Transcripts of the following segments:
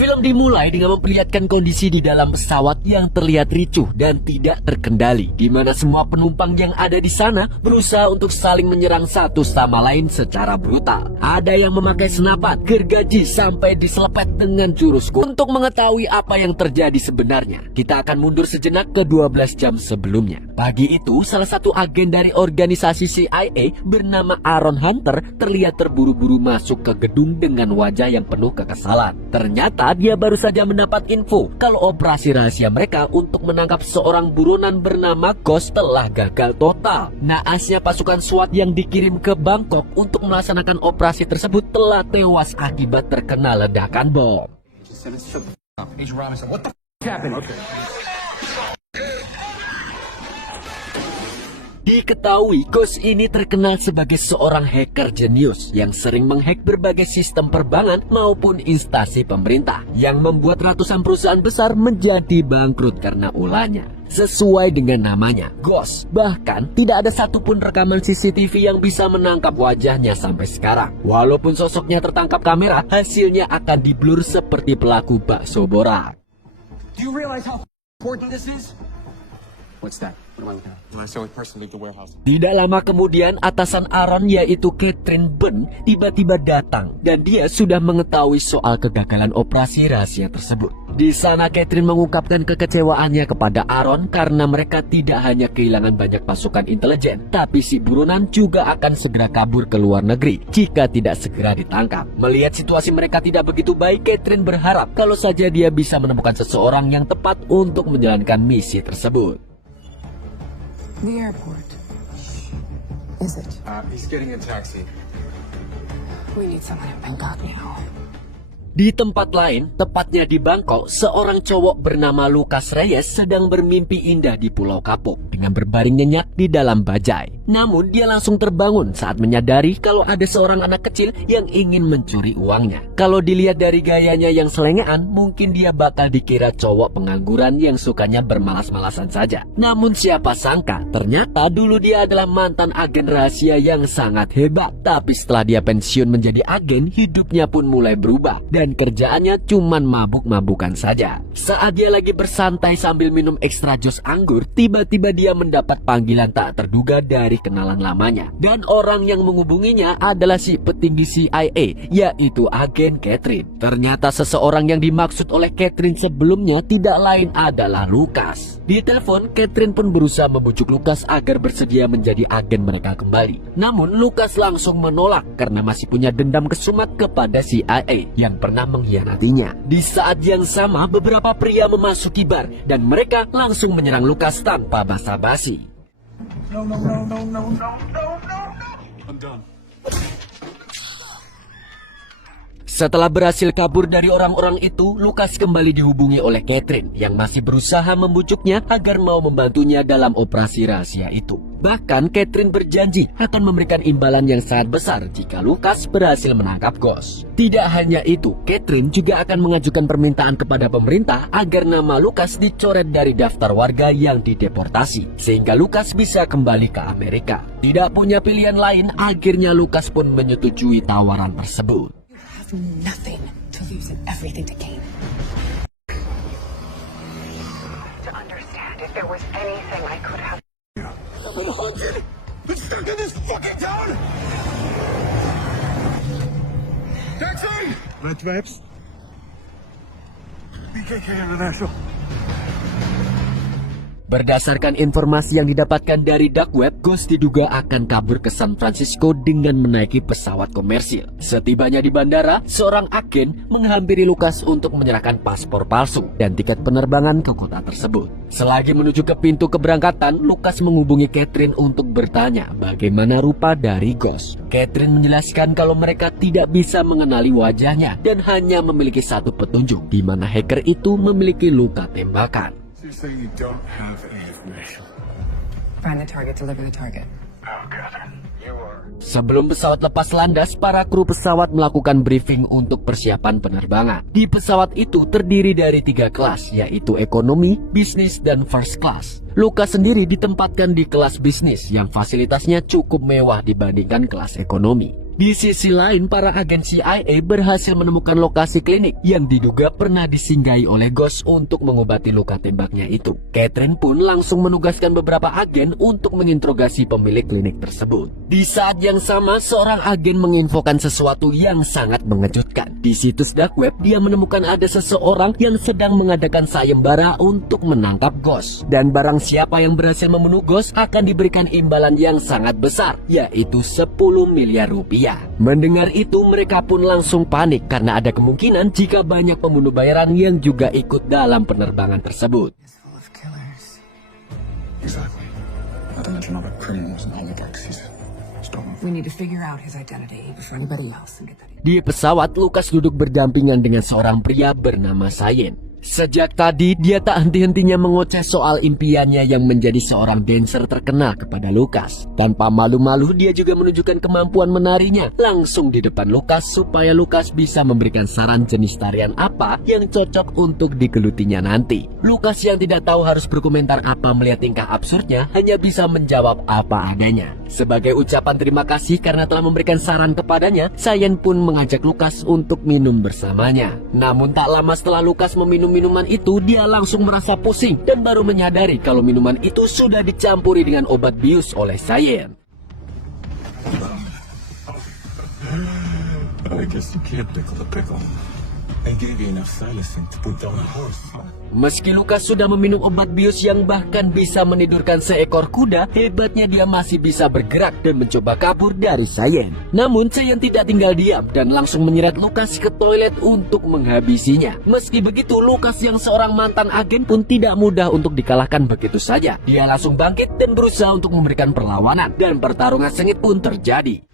Film dimulai dengan memperlihatkan kondisi di dalam pesawat yang terlihat ricuh dan tidak terkendali, di mana semua penumpang yang ada di sana berusaha untuk saling menyerang satu sama lain secara brutal. Ada yang memakai senapan, gergaji, sampai diselepet dengan jurus kuat. Untuk mengetahui apa yang terjadi sebenarnya, kita akan mundur sejenak ke 12 jam sebelumnya. Pagi itu, salah satu agen dari organisasi CIA bernama Aaron Hunter terlihat terburu-buru masuk ke gedung dengan wajah yang penuh kekesalan. Ternyata dia baru saja mendapat info kalau operasi rahasia mereka untuk menangkap seorang buronan bernama Ghost telah gagal total. Naasnya pasukan SWAT yang dikirim ke Bangkok untuk melaksanakan operasi tersebut telah tewas akibat terkena ledakan bom. Diketahui Ghost ini terkenal sebagai seorang hacker jenius yang sering menghack berbagai sistem penerbangan maupun instansi pemerintah, yang membuat ratusan perusahaan besar menjadi bangkrut karena ulahnya. Sesuai dengan namanya, Ghost, bahkan tidak ada satupun rekaman CCTV yang bisa menangkap wajahnya sampai sekarang. Walaupun sosoknya tertangkap kamera, hasilnya akan diblur seperti pelaku bakso borak. Do you realize how important this is? What's that? What am I looking at? When I saw a person leave the warehouse. Tidak lama kemudian, atasan Aaron yaitu Catherine Ben tiba-tiba datang dan dia sudah mengetahui soal kegagalan operasi rahasia tersebut. Di sana Catherine mengungkapkan kekecewaannya kepada Aaron karena mereka tidak hanya kehilangan banyak pasukan intelijen, tapi si buronan juga akan segera kabur ke luar negeri jika tidak segera ditangkap. Melihat situasi mereka tidak begitu baik, Catherine berharap kalau saja dia bisa menemukan seseorang yang tepat untuk menjalankan misi tersebut. The airport. Is it? He's getting a taxi. We need someone in Bangkok now. Di tempat lain, tepatnya di Bangkok, seorang cowok bernama Lucas Reyes sedang bermimpi indah di Pulau Kapuk dengan berbaring nyenyak di dalam bajai. Namun dia langsung terbangun saat menyadari kalau ada seorang anak kecil yang ingin mencuri uangnya. Kalau dilihat dari gayanya yang selengean, mungkin dia bakal dikira cowok pengangguran yang sukanya bermalas-malasan saja. Namun siapa sangka, ternyata dulu dia adalah mantan agen rahasia yang sangat hebat. Tapi setelah dia pensiun menjadi agen, hidupnya pun mulai berubah dan kerjaannya cuman mabuk-mabukan saja. Saat dia lagi bersantai sambil minum ekstra jus anggur, tiba-tiba dia mendapat panggilan tak terduga dari kenalan lamanya. Dan orang yang menghubunginya adalah si petinggi CIA, yaitu agen Catherine. Ternyata seseorang yang dimaksud oleh Catherine sebelumnya tidak lain adalah Lucas. Di telepon, Catherine pun berusaha membujuk Lucas agar bersedia menjadi agen mereka kembali. Namun Lucas langsung menolak karena masih punya dendam kesumat kepada CIA yang pernah mengkhianatinya. Di saat yang sama, beberapa pria memasuki bar dan mereka langsung menyerang Lucas tanpa basa-basi. No, no, no, no, no, no, no, no. I'm done. Setelah berhasil kabur dari orang-orang itu, Lucas kembali dihubungi oleh Catherine yang masih berusaha membujuknya agar mau membantunya dalam operasi rahasia itu. Bahkan Catherine berjanji akan memberikan imbalan yang sangat besar jika Lucas berhasil menangkap Ghost. Tidak hanya itu, Catherine juga akan mengajukan permintaan kepada pemerintah agar nama Lucas dicoret dari daftar warga yang dideportasi, sehingga Lucas bisa kembali ke Amerika. Tidak punya pilihan lain, akhirnya Lucas pun menyetujui tawaran tersebut. Nothing to lose and everything to gain. To understand if there was anything I could have. Let's get this fucking town! Taxi! Red Stripes? BKK International. Berdasarkan informasi yang didapatkan dari dark web, Ghost diduga akan kabur ke San Francisco dengan menaiki pesawat komersil. Setibanya di bandara, seorang agen menghampiri Lucas untuk menyerahkan paspor palsu dan tiket penerbangan ke kota tersebut. Selagi menuju ke pintu keberangkatan, Lucas menghubungi Catherine untuk bertanya bagaimana rupa dari Ghost. Catherine menjelaskan kalau mereka tidak bisa mengenali wajahnya dan hanya memiliki satu petunjuk, di mana hacker itu memiliki luka tembakan. You're saying you don't have any information. Find the target, deliver the target. Oh, Catherine, you are... Sebelum pesawat lepas landas, para kru pesawat melakukan briefing untuk persiapan penerbangan. Di pesawat itu terdiri dari 3 kelas, yaitu ekonomi, bisnis, dan first class. Lucas sendiri ditempatkan di kelas bisnis yang fasilitasnya cukup mewah dibandingkan kelas ekonomi. Di sisi lain, para agen CIA berhasil menemukan lokasi klinik yang diduga pernah disinggahi oleh Ghost untuk mengobati luka tembaknya itu. Catherine pun langsung menugaskan beberapa agen untuk menginterogasi pemilik klinik tersebut. Di saat yang sama, seorang agen menginfokan sesuatu yang sangat mengejutkan. Di situs dark web, dia menemukan ada seseorang yang sedang mengadakan sayembara untuk menangkap Ghost. Dan barang siapa yang berhasil membunuh Ghost akan diberikan imbalan yang sangat besar, yaitu 10 miliar rupiah. Mendengar itu, mereka pun langsung panik karena ada kemungkinan jika banyak pembunuh bayaran yang juga ikut dalam penerbangan tersebut. Full of killers. Exactly. Not to mention all the criminals and oligarchs he's stolen. We need to figure out his identity before anybody else and get that. Di pesawat, Lucas duduk berdampingan dengan seorang pria bernama Cyan. Sejak tadi, dia tak henti-hentinya mengoceh soal impiannya yang menjadi seorang dancer terkenal kepada Lucas. Tanpa malu-malu, dia juga menunjukkan kemampuan menarinya langsung di depan Lucas supaya Lucas bisa memberikan saran jenis tarian apa yang cocok untuk digelutinya nanti. Lucas yang tidak tahu harus berkomentar apa melihat tingkah absurdnya hanya bisa menjawab apa adanya. Sebagai ucapan terima kasih karena telah memberikan saran kepadanya, Cyan pun mengajak Lucas untuk minum bersamanya. Namun tak lama setelah Lucas meminum minuman itu, dia langsung merasa pusing dan baru menyadari kalau minuman itu sudah dicampuri dengan obat bius oleh Cyan. I guess you can't pickle the pickle. I gave you enough silencing to put down a horse. Meski Lucas sudah meminum obat bius yang bahkan bisa menidurkan seekor kuda, hebatnya dia masih bisa bergerak dan mencoba kabur dari Cyan. Namun Cyan tidak tinggal diam dan langsung menyeret Lucas ke toilet untuk menghabisinya. Meski begitu, Lucas yang seorang mantan agen pun tidak mudah untuk dikalahkan begitu saja. Dia langsung bangkit dan berusaha untuk memberikan perlawanan, dan pertarungan sengit pun terjadi.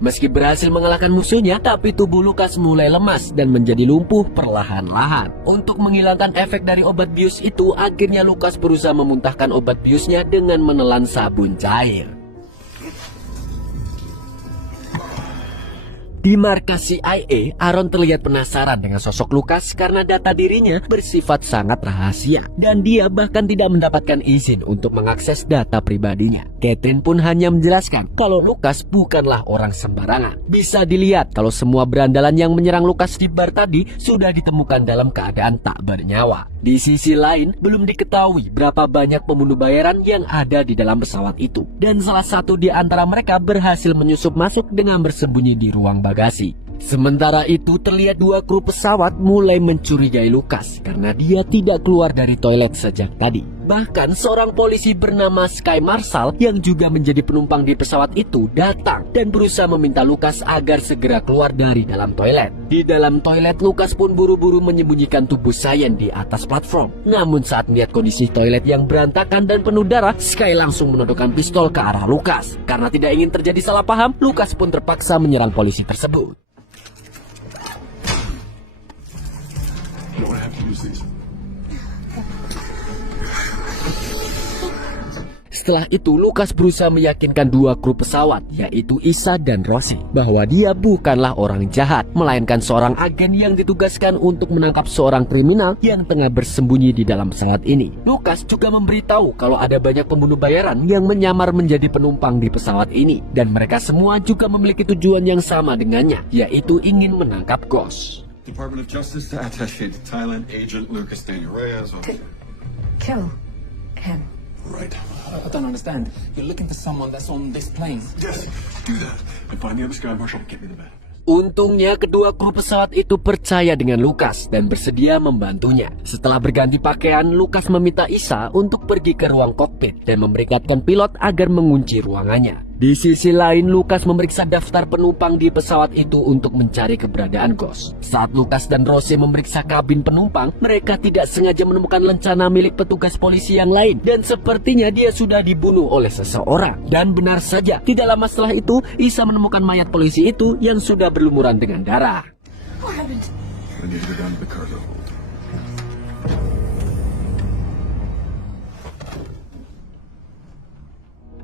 Meski berhasil mengalahkan musuhnya, tapi tubuh Lucas mulai lemas dan menjadi lumpuh perlahan-lahan. Untuk menghilangkan efek dari obat bius itu, akhirnya Lucas berusaha memuntahkan obat biusnya dengan menelan sabun cair. Di markas CIA, Aaron terlihat penasaran dengan sosok Lucas karena data dirinya bersifat sangat rahasia dan dia bahkan tidak mendapatkan izin untuk mengakses data pribadinya. Catherine pun hanya menjelaskan kalau Lucas bukanlah orang sembarangan. Bisa dilihat kalau semua berandalan yang menyerang Lucas di bar tadi sudah ditemukan dalam keadaan tak bernyawa. Di sisi lain, belum diketahui berapa banyak pembunuh bayaran yang ada di dalam pesawat itu, dan salah satu di antara mereka berhasil menyusup masuk dengan bersembunyi di ruang bagasi. Sementara itu, terlihat dua kru pesawat mulai mencurigai Lucas karena dia tidak keluar dari toilet sejak tadi. Bahkan seorang polisi bernama Sky Marshall yang juga menjadi penumpang di pesawat itu datang dan berusaha meminta Lucas agar segera keluar dari dalam toilet. Di dalam toilet, Lucas pun buru-buru menyembunyikan tubuh Cyan di atas platform. Namun saat melihat kondisi toilet yang berantakan dan penuh darah, Sky langsung menodongkan pistol ke arah Lucas. Karena tidak ingin terjadi salah paham, Lucas pun terpaksa menyerang polisi tersebut. You don't have to use these. Setelah itu, Lucas berusaha meyakinkan dua kru pesawat, yaitu Isa dan Rosie, bahwa dia bukanlah orang jahat, melainkan seorang agen yang ditugaskan untuk menangkap seorang kriminal yang tengah bersembunyi di dalam pesawat ini. Lucas juga memberitahu kalau ada banyak pembunuh bayaran yang menyamar menjadi penumpang di pesawat ini, dan mereka semua juga memiliki tujuan yang sama dengannya, yaitu ingin menangkap Ghost. Department of Justice attaché to Thailand, Agent Lucas Daniel Reyes. Kill him. Right. I don't understand. You're looking for someone that's on this plane. Yes, do that. And find the other Sky Marshal. Get me the bed. Untungnya kedua kru pesawat itu percaya dengan Lucas dan bersedia membantunya. Setelah berganti pakaian, Lucas meminta Isa untuk pergi ke ruang kokpit dan memerintahkan pilot agar mengunci ruangannya. Di sisi lain, Lucas memeriksa daftar penumpang di pesawat itu untuk mencari keberadaan Ghost. Saat Lucas dan Rosie memeriksa kabin penumpang, mereka tidak sengaja menemukan lencana milik petugas polisi yang lain, dan sepertinya dia sudah dibunuh oleh seseorang. Dan benar saja, tidak lama setelah itu, Isa menemukan mayat polisi itu yang sudah berlumuran dengan darah. What happened? I need to go down to the cargo hold.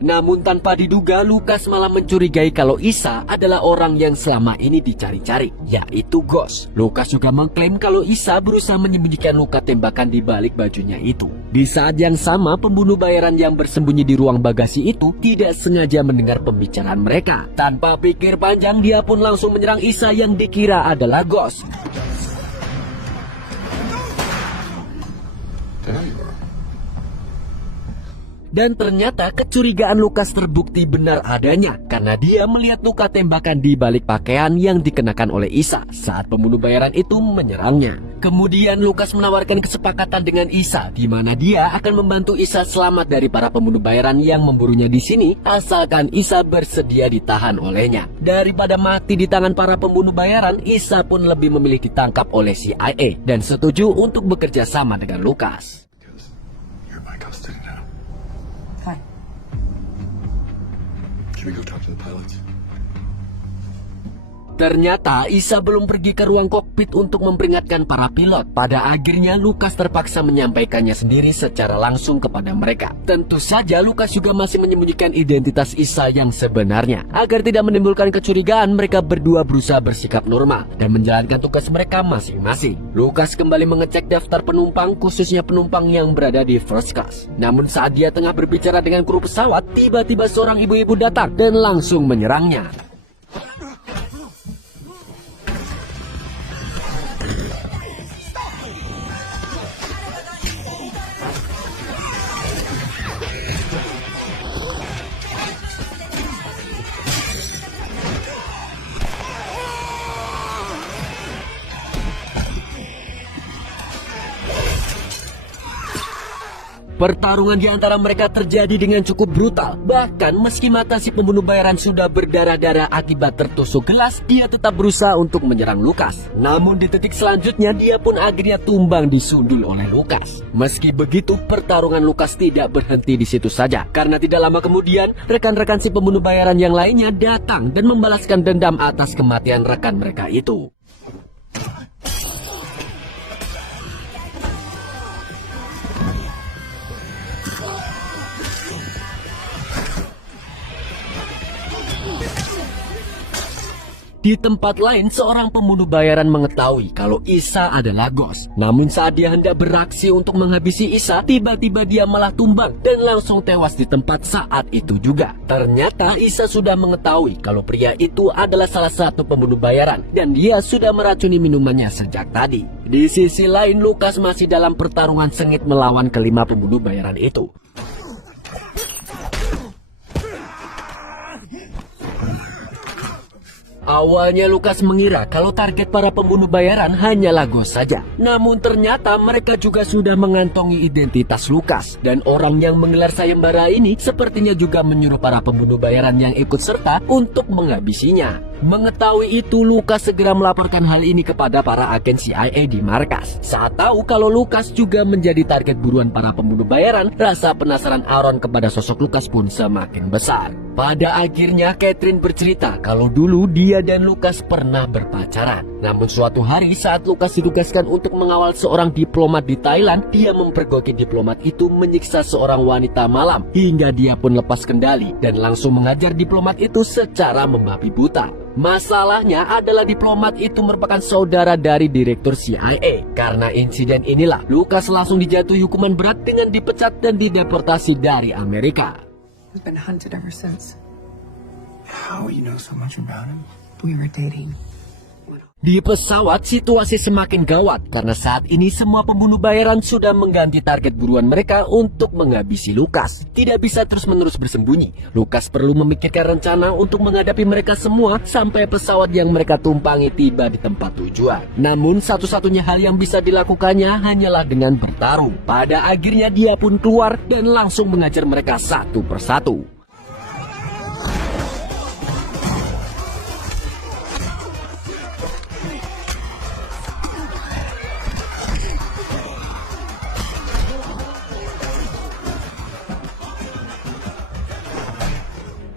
Namun tanpa diduga, Lucas malah mencurigai kalau Isa adalah orang yang selama ini dicari-cari, yaitu Ghost. Lucas juga mengklaim kalau Isa berusaha menyembunyikan luka tembakan di balik bajunya itu. Di saat yang sama, pembunuh bayaran yang bersembunyi di ruang bagasi itu tidak sengaja mendengar pembicaraan mereka. Tanpa pikir panjang, dia pun langsung menyerang Isa yang dikira adalah Ghost. There you are. Dan ternyata kecurigaan Lucas terbukti benar adanya karena dia melihat luka tembakan di balik pakaian yang dikenakan oleh Isa saat pembunuh bayaran itu menyerangnya. Kemudian Lucas menawarkan kesepakatan dengan Isa di mana dia akan membantu Isa selamat dari para pembunuh bayaran yang memburunya di sini asalkan Isa bersedia ditahan olehnya. Daripada mati di tangan para pembunuh bayaran, Isa pun lebih memilih ditangkap oleh CIA dan setuju untuk bekerja sama dengan Lucas. Because you're my custody now. Fine. Can we go talk to the pilots? Ternyata Isa belum pergi ke ruang kokpit untuk memperingatkan para pilot. Pada akhirnya Lucas terpaksa menyampaikannya sendiri secara langsung kepada mereka. Tentu saja Lucas juga masih menyembunyikan identitas Isa yang sebenarnya. Agar tidak menimbulkan kecurigaan, mereka berdua berusaha bersikap normal dan menjalankan tugas mereka masing-masing. Lucas kembali mengecek daftar penumpang, khususnya penumpang yang berada di first class. Namun saat dia tengah berbicara dengan kru pesawat, tiba-tiba seorang ibu-ibu datang dan langsung menyerangnya. Pertarungan di antara mereka terjadi dengan cukup brutal. Bahkan meski mata si pembunuh bayaran sudah berdarah-darah akibat tertusuk gelas, dia tetap berusaha untuk menyerang Lucas. Namun di titik selanjutnya dia pun akhirnya tumbang disundul oleh Lucas. Meski begitu, pertarungan Lucas tidak berhenti di situ saja. Karena tidak lama kemudian, rekan-rekan si pembunuh bayaran yang lainnya datang dan membalaskan dendam atas kematian rekan mereka itu. Di tempat lain, seorang pembunuh bayaran mengetahui kalau Isa adalah Ghost. Namun saat dia hendak beraksi untuk menghabisi Isa, tiba-tiba dia malah tumbang dan langsung tewas di tempat saat itu juga. Ternyata Isa sudah mengetahui kalau pria itu adalah salah satu pembunuh bayaran dan dia sudah meracuni minumannya sejak tadi. Di sisi lain, Lucas masih dalam pertarungan sengit melawan kelima pembunuh bayaran itu. Awalnya Lucas mengira kalau target para pembunuh bayaran hanyalah Ghost saja. Namun ternyata mereka juga sudah mengantongi identitas Lucas. Dan orang yang menggelar sayembara ini sepertinya juga menyuruh para pembunuh bayaran yang ikut serta untuk menghabisinya. Mengetahui itu, Lucas segera melaporkan hal ini kepada para agen CIA di markas. Saat tahu kalau Lucas juga menjadi target buruan para pembunuh bayaran, rasa penasaran Aaron kepada sosok Lucas pun semakin besar. Pada akhirnya Catherine bercerita kalau dulu dia dan Lucas pernah berpacaran. Namun suatu hari saat Lucas ditugaskan untuk mengawal seorang diplomat di Thailand, dia mempergoki diplomat itu menyiksa seorang wanita malam hingga dia pun lepas kendali dan langsung mengajar diplomat itu secara membabi buta. Masalahnya adalah diplomat itu merupakan saudara dari direktur CIA. Karena insiden inilah Lucas langsung dijatuhi hukuman berat dengan dipecat dan dideportasi dari Amerika. We've been hunted ever since. How you know so much about him? We were dating. Di pesawat situasi semakin gawat karena saat ini semua pembunuh bayaran sudah mengganti target buruan mereka untuk menghabisi Lucas. Tidak bisa terus-menerus bersembunyi. Lucas perlu memikirkan rencana untuk menghadapi mereka semua sampai pesawat yang mereka tumpangi tiba di tempat tujuan. Namun satu-satunya hal yang bisa dilakukannya hanyalah dengan bertarung. Pada akhirnya dia pun keluar dan langsung mengajar mereka satu persatu.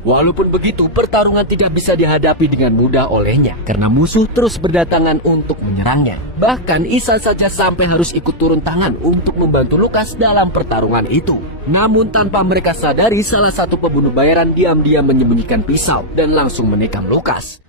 Walaupun begitu, pertarungan tidak bisa dihadapi dengan mudah olehnya karena musuh terus berdatangan untuk menyerangnya. Bahkan Isa saja sampai harus ikut turun tangan untuk membantu Lucas dalam pertarungan itu. Namun tanpa mereka sadari, salah satu pembunuh bayaran diam-diam menyembunyikan pisau dan langsung menikam Lucas.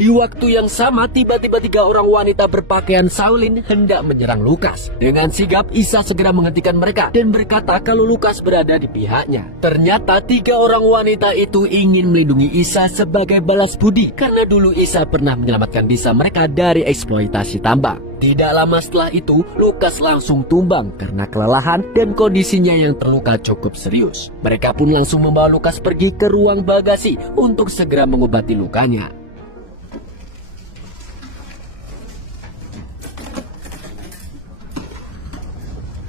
Di waktu yang sama, tiba-tiba 3 orang wanita berpakaian Shaolin hendak menyerang Lucas. Dengan sigap, Isa segera menghentikan mereka dan berkata kalau Lucas berada di pihaknya. Ternyata 3 orang wanita itu ingin melindungi Isa sebagai balas budi karena dulu Isa pernah menyelamatkan desa mereka dari eksploitasi tambang. Tidak lama setelah itu, Lucas langsung tumbang karena kelelahan dan kondisinya yang terluka cukup serius. Mereka pun langsung membawa Lucas pergi ke ruang bagasi untuk segera mengobati lukanya.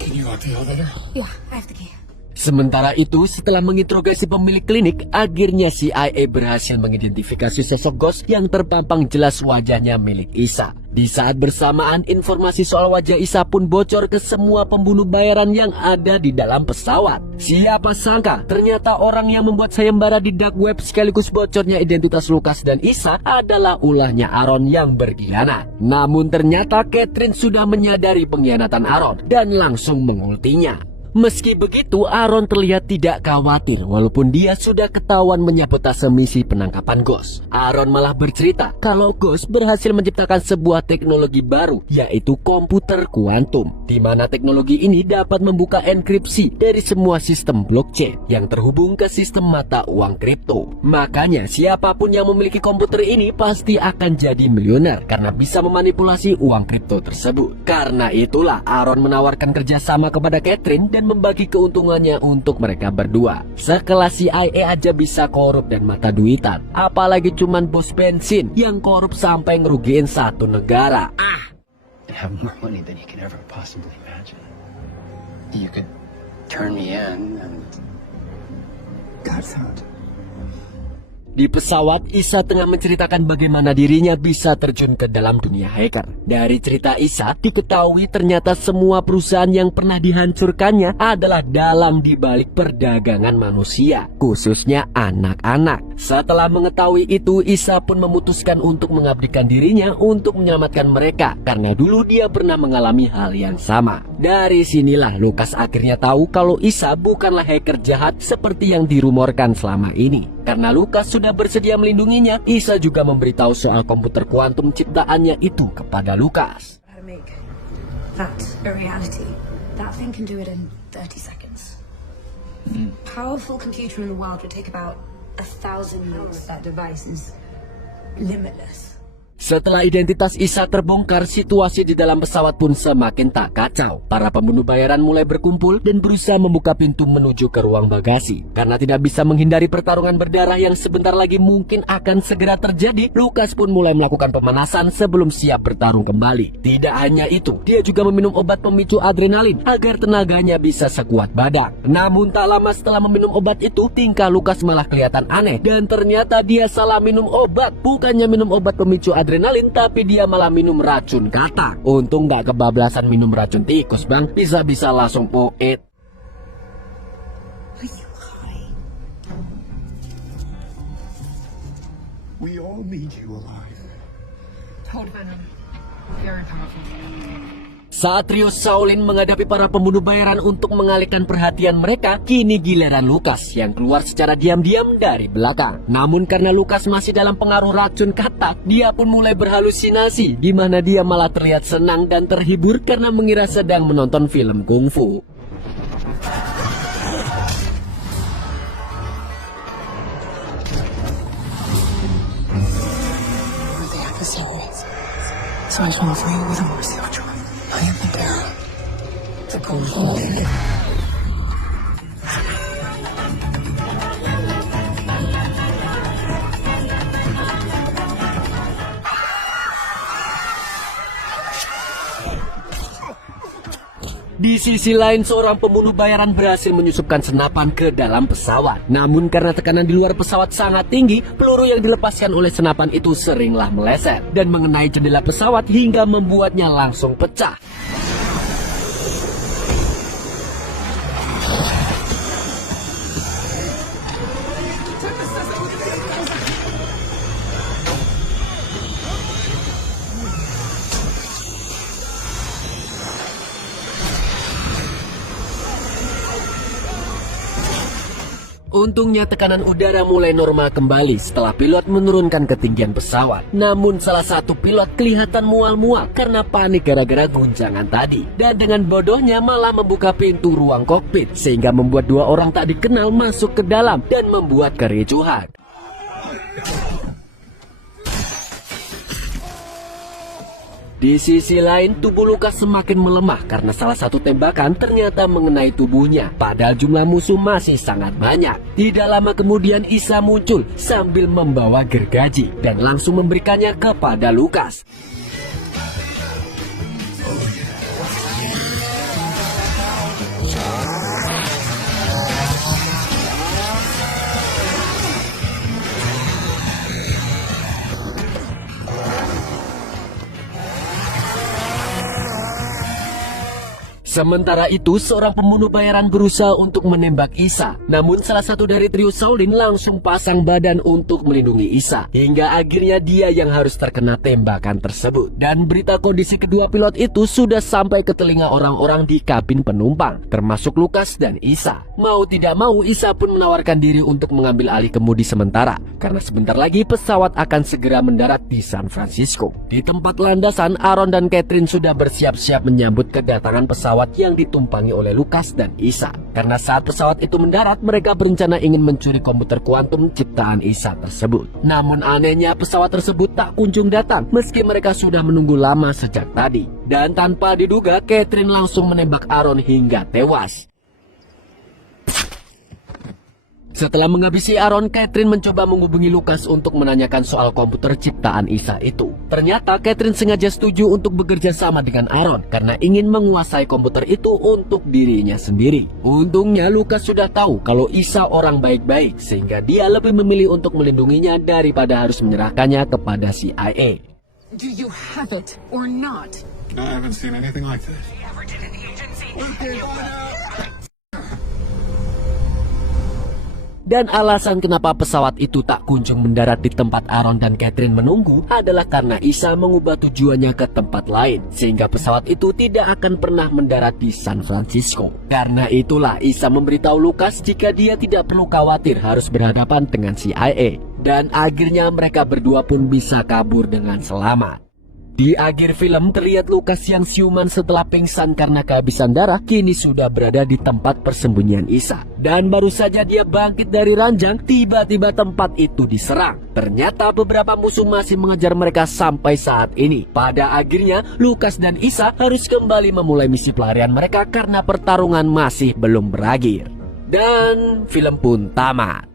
Can you lock the elevator? Yeah, I have the key. Sementara itu, setelah menginterogasi pemilik klinik, akhirnya CIA berhasil mengidentifikasi sosok Ghost yang terpampang jelas wajahnya milik Isa. Di saat bersamaan, informasi soal wajah Isa pun bocor ke semua pembunuh bayaran yang ada di dalam pesawat. Siapa sangka, ternyata orang yang membuat sayembara di dark web sekaligus bocornya identitas Lucas dan Isa adalah ulahnya Aaron yang berkhianat. Namun ternyata Catherine sudah menyadari pengkhianatan Aaron dan langsung mengultinya. Meski begitu, Aaron terlihat tidak khawatir walaupun dia sudah ketahuan menyabotase misi penangkapan Ghost. Aaron malah bercerita kalau Ghost berhasil menciptakan sebuah teknologi baru, yaitu komputer kuantum, di mana teknologi ini dapat membuka enkripsi dari semua sistem blockchain yang terhubung ke sistem mata uang kripto. Makanya siapapun yang memiliki komputer ini pasti akan jadi miliuner karena bisa memanipulasi uang kripto tersebut. Karena itulah Aaron menawarkan kerjasama kepada Catherine dan membagi keuntungannya untuk mereka berdua. Sekelas CIA aja bisa korup dan mata duitan, apalagi cuman bos bensin yang korup sampai ngerugiin satu negara. I have more money than you can ever possibly imagine. You could turn me in and got found. Di pesawat, Isa tengah menceritakan bagaimana dirinya bisa terjun ke dalam dunia hacker. Dari cerita Isa, diketahui ternyata semua perusahaan yang pernah dihancurkannya adalah dalang di balik perdagangan manusia, khususnya anak-anak. Setelah mengetahui itu, Isa pun memutuskan untuk mengabdikan dirinya untuk menyelamatkan mereka, karena dulu dia pernah mengalami hal yang sama. Dari sinilah Lucas akhirnya tahu kalau Isa bukanlah hacker jahat seperti yang dirumorkan selama ini. Karena Lucas sudah bersedia melindunginya, Isa juga memberitahu soal komputer kuantum ciptaannya itu kepada Lucas. How to make that a reality. That thing can do it in 30 seconds. Powerful computer in the world would take about 1,000 years. That device is limitless. Setelah identitas Isa terbongkar, situasi di dalam pesawat pun semakin tak kacau. Para pembunuh bayaran mulai berkumpul dan berusaha membuka pintu menuju ke ruang bagasi. Karena tidak bisa menghindari pertarungan berdarah yang sebentar lagi mungkin akan segera terjadi, Lucas pun mulai melakukan pemanasan sebelum siap bertarung kembali. Tidak hanya itu, dia juga meminum obat pemicu adrenalin agar tenaganya bisa sekuat badak. Namun tak lama setelah meminum obat itu, tingkah Lucas malah kelihatan aneh. Dan ternyata dia salah minum obat. Bukannya minum obat pemicu adrenalin, tapi dia malah minum racun katak. Untung gak kebablasan minum racun tikus, bang. Bisa-bisa langsung poet. We all need you alive. Toad venom. Very powerful. Saat trio Shaolin menghadapi para pembunuh bayaran untuk mengalihkan perhatian mereka, kini giliran Lucas yang keluar secara diam-diam dari belakang. Namun karena Lucas masih dalam pengaruh racun katak, dia pun mulai berhalusinasi, di mana dia malah terlihat senang dan terhibur karena mengira sedang menonton film kungfu. The episode. So I just want to find with a mercy of joy. I am the Dara. The golden. Di sisi lain, seorang pembunuh bayaran berhasil menyusupkan senapan ke dalam pesawat. Namun karena tekanan di luar pesawat sangat tinggi, peluru yang dilepaskan oleh senapan itu seringlah meleset dan mengenai jendela pesawat hingga membuatnya langsung pecah. Untungnya tekanan udara mulai normal kembali setelah pilot menurunkan ketinggian pesawat. Namun salah satu pilot kelihatan mual-mual karena panik gara-gara guncangan tadi. Dan dengan bodohnya malah membuka pintu ruang kokpit sehingga membuat dua orang tak dikenal masuk ke dalam dan membuat kericuhan. Di sisi lain, tubuh Lucas semakin melemah karena salah satu tembakan ternyata mengenai tubuhnya. Padahal jumlah musuh masih sangat banyak. Tidak lama kemudian Isa muncul sambil membawa gergaji dan langsung memberikannya kepada Lucas. Sementara itu, seorang pembunuh bayaran berusaha untuk menembak Isa. Namun salah satu dari trio Shaolin langsung pasang badan untuk melindungi Isa. Hingga akhirnya dia yang harus terkena tembakan tersebut. Dan berita kondisi kedua pilot itu sudah sampai ke telinga orang-orang di kabin penumpang, termasuk Lucas dan Isa. Mau tidak mau, Isa pun menawarkan diri untuk mengambil alih kemudi sementara. Karena sebentar lagi pesawat akan segera mendarat di San Francisco. Di tempat landasan, Aaron dan Catherine sudah bersiap-siap menyambut kedatangan pesawat yang ditumpangi oleh Lucas dan Isa. Karena saat pesawat itu mendarat, mereka berencana ingin mencuri komputer kuantum ciptaan Isa tersebut. Namun anehnya pesawat tersebut tak kunjung datang meski mereka sudah menunggu lama sejak tadi. Dan tanpa diduga, Catherine langsung menembak Aaron hingga tewas. Setelah menghabisi Aaron, Catherine mencoba menghubungi Lucas untuk menanyakan soal komputer ciptaan Isa itu. Ternyata Catherine sengaja setuju untuk bekerja sama dengan Aaron karena ingin menguasai komputer itu untuk dirinya sendiri. Untungnya Lucas sudah tahu kalau Isa orang baik-baik sehingga dia lebih memilih untuk melindunginya daripada harus menyerahkannya kepada CIA. Do you have it or not? I haven't seen anything like this. Ever did an agency? Dan alasan kenapa pesawat itu tak kunjung mendarat di tempat Aaron dan Catherine menunggu adalah karena Isa mengubah tujuannya ke tempat lain, sehingga pesawat itu tidak akan pernah mendarat di San Francisco. Karena itulah Isa memberitahu Lucas jika dia tidak perlu khawatir harus berhadapan dengan CIA. Dan akhirnya mereka berdua pun bisa kabur dengan selamat. Di akhir film terlihat Lucas yang siuman setelah pingsan karena kehabisan darah kini sudah berada di tempat persembunyian Isa. Dan baru saja dia bangkit dari ranjang, tiba-tiba tempat itu diserang. Ternyata beberapa musuh masih mengejar mereka sampai saat ini. Pada akhirnya Lucas dan Isa harus kembali memulai misi pelarian mereka karena pertarungan masih belum berakhir. Dan film pun tamat.